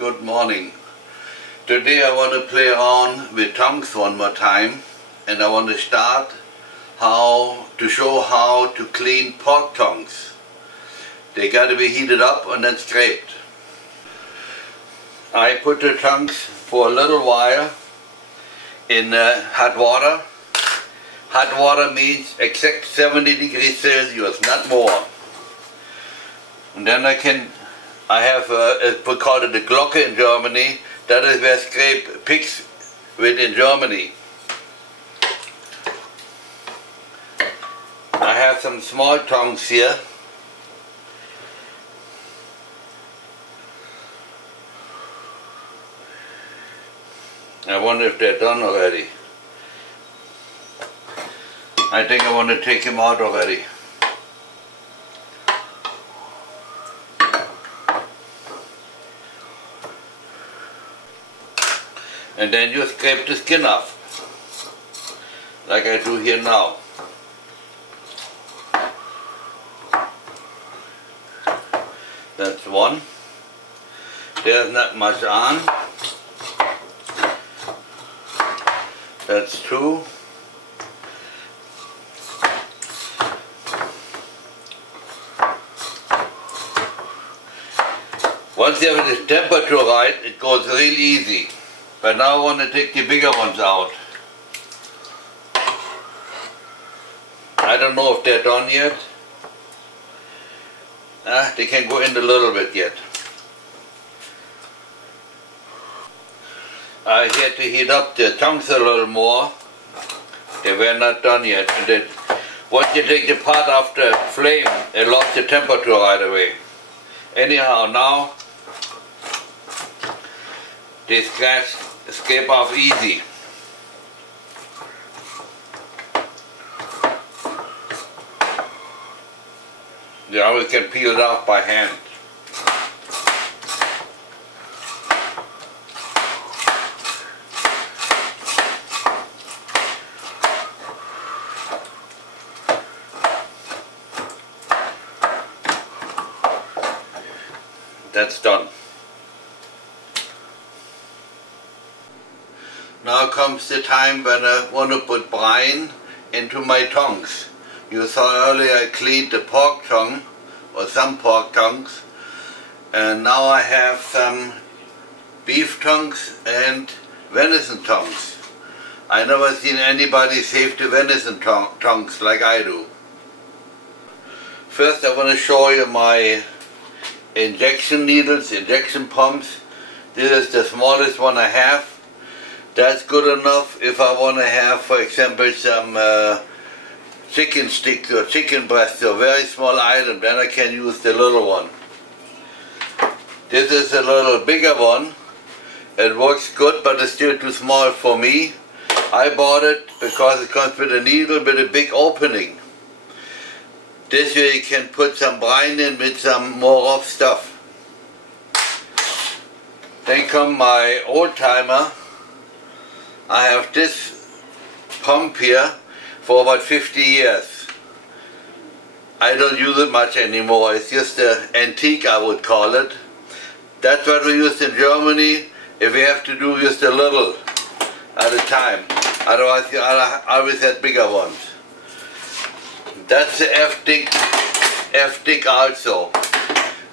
Good morning. Today I want to play around with tongues one more time, and I want to start to show how to clean pork tongues. They got to be heated up and then scraped. I put the tongues for a little while in hot water. Hot water means exact 70 degrees Celsius, not more. And then I have we call it the Glocke in Germany. That is where scrape pigs with in Germany. I have some small tongues here. I wonder if they're done already. I think I want to take them out already. And then you scrape the skin off, like I do here now. That's one. There's not much on. That's two. Once you have the temperature right, it goes really easy. But now I want to take the bigger ones out. I don't know if they're done yet. They can go in a little bit yet. I had to heat up the tongues a little more. They were not done yet. And then once you take the pot off the flame, it lost the temperature right away. Anyhow, now they escape off easy. Now we can peel it off by hand. That's done. Now comes the time when I want to put brine into my tongues. You saw earlier I cleaned the pork tongue, or some pork tongues, and now I have some beef tongues and venison tongues. I never seen anybody save the venison tongues like I do. First I want to show you my injection needles, injection pumps. This is the smallest one I have. That's good enough if I want to have, for example, some chicken sticks or chicken breasts, or very small item, then I can use the little one. This is a little bigger one. It works good, but it's still too small for me. I bought it because it comes with a needle with a big opening. This way you can put some brine in with some more rough stuff. Then come my old timer. I have this pump here for about 50 years. I don't use it much anymore. It's just an antique, I would call it. That's what we use in Germany if we have to do just a little at a time. Otherwise you always had bigger ones. That's the F-Dick also.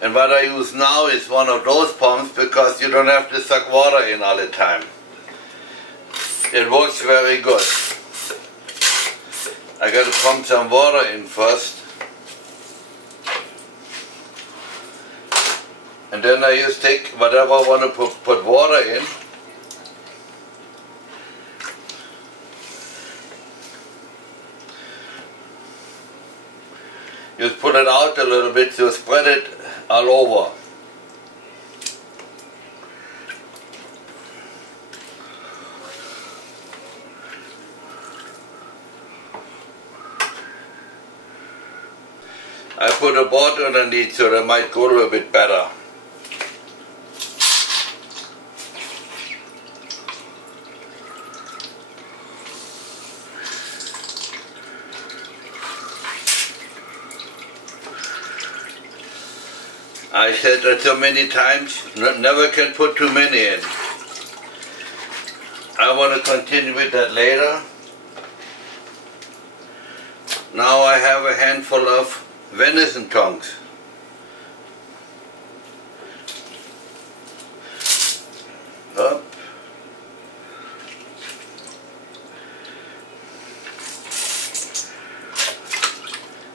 And what I use now is one of those pumps because you don't have to suck water in all the time. It works very good. I got to pump some water in first. And then I just take whatever I want to put water in. Just put it out a little bit to spread it all over. I put a board underneath so that might go a little bit better. I said that so many times, never can put too many in. I want to continue with that later. Now I have a handful of venison tongues. Up.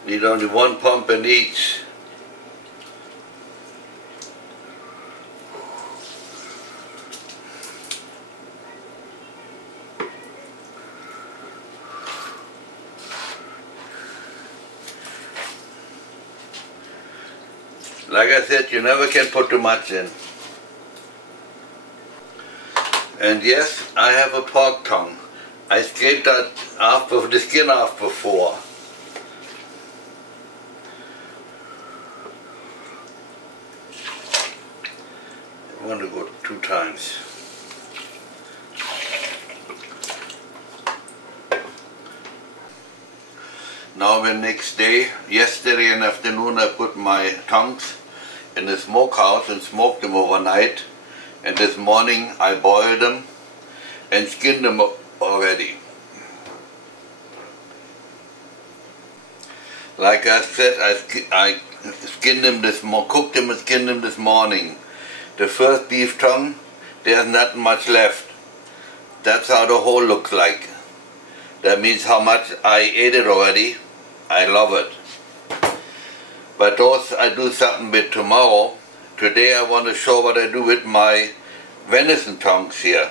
Need only one pump in each. Like I said, you never can put too much in. And yes, I have a pork tongue. I scraped that off of the skin off before. I want to go 2 times. Now the next day, yesterday in the afternoon, I put my tongues in the smokehouse and smoked them overnight, and this morning I boiled them and skinned them already. Like I said, I skinned them cooked them and skinned them this morning. The first beef tongue, there's not much left. That's how the whole looks like. That means how much I ate it already. I love it. But those I do something with tomorrow. Today I want to show what I do with my venison tongues here.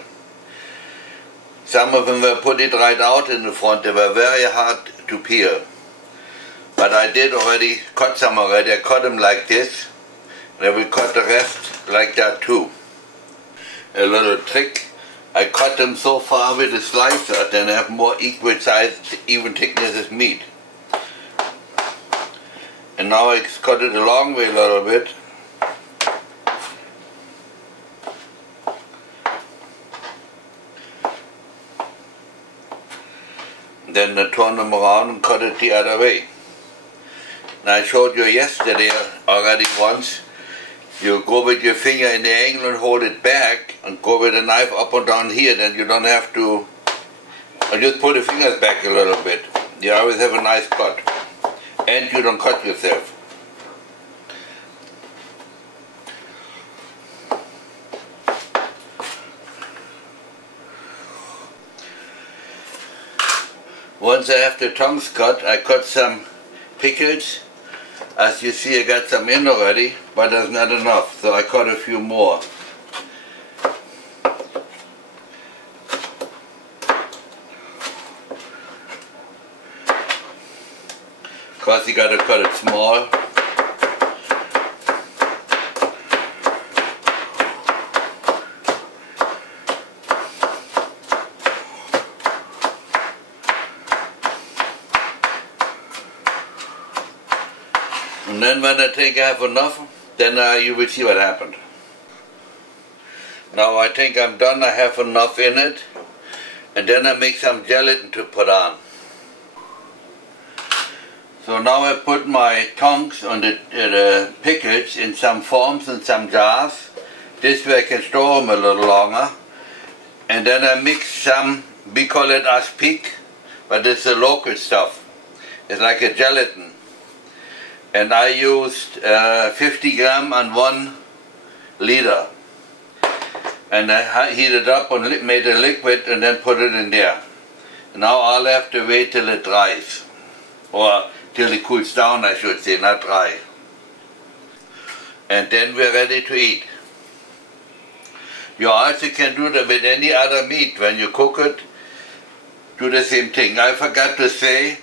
Some of them were put it right out in the front. They were very hard to peel. But I did already cut some already. I cut them like this. And I will cut the rest like that too. A little trick. I cut them so far with a slicer then I have more equal sized, even thickness as meat. And now I cut it a long way a little bit. Then I turn them around and cut it the other way. And I showed you yesterday already once. You go with your finger in the angle and hold it back and go with the knife up and down here, then you don't have to, or just pull the fingers back a little bit. You always have a nice cut. And you don't cut yourself. Once I have the tongues cut, I cut some pickles. As you see, I got some in already, but there's not enough, so I cut a few more. Of course, you got to cut it small. And then when I think I have enough, then you will see what happened. Now I think I'm done, I have enough in it. And then I make some gelatin to put on. So now I put my tongues on the pickles in some forms and some jars. This way I can store them a little longer. And then I mix some, we call it aspic, but it's the local stuff. It's like a gelatin. And I used 50 gram and 1 liter. And I heated up and made a liquid and then put it in there. Now I'll have to wait till it dries. Or till it cools down, I should say, not dry. And then we're ready to eat. You also can do that with any other meat. When you cook it, do the same thing. I forgot to say,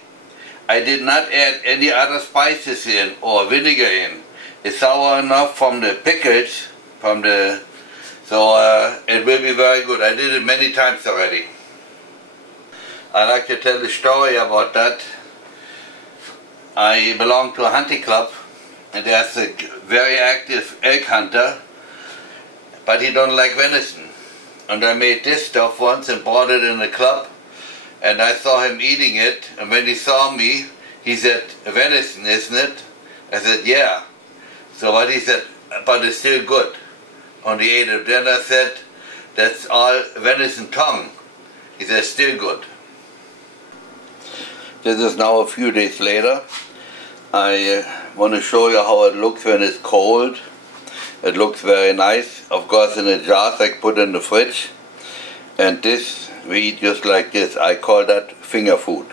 I did not add any other spices in or vinegar in. It's sour enough from the pickles, so it will be very good. I did it many times already. I like to tell the story about that. I belong to a hunting club, and there's a very active elk hunter, but he don't like venison. And I made this stuff once and brought it in the club. And I saw him eating it, and when he saw me, he said, "Venison, isn't it?" I said, "Yeah." So what he said, but it's still good. On the 8th, then I said, that's all venison tongue. He said, still good. This is now a few days later. I want to show you how it looks when it's cold. It looks very nice. Of course, in the jars I put in the fridge. And this, we eat just like this. I call that finger food.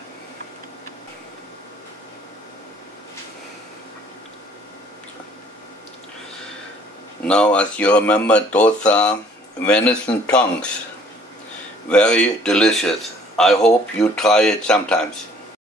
Now, as you remember, those are venison tongues. Very delicious. I hope you try it sometimes.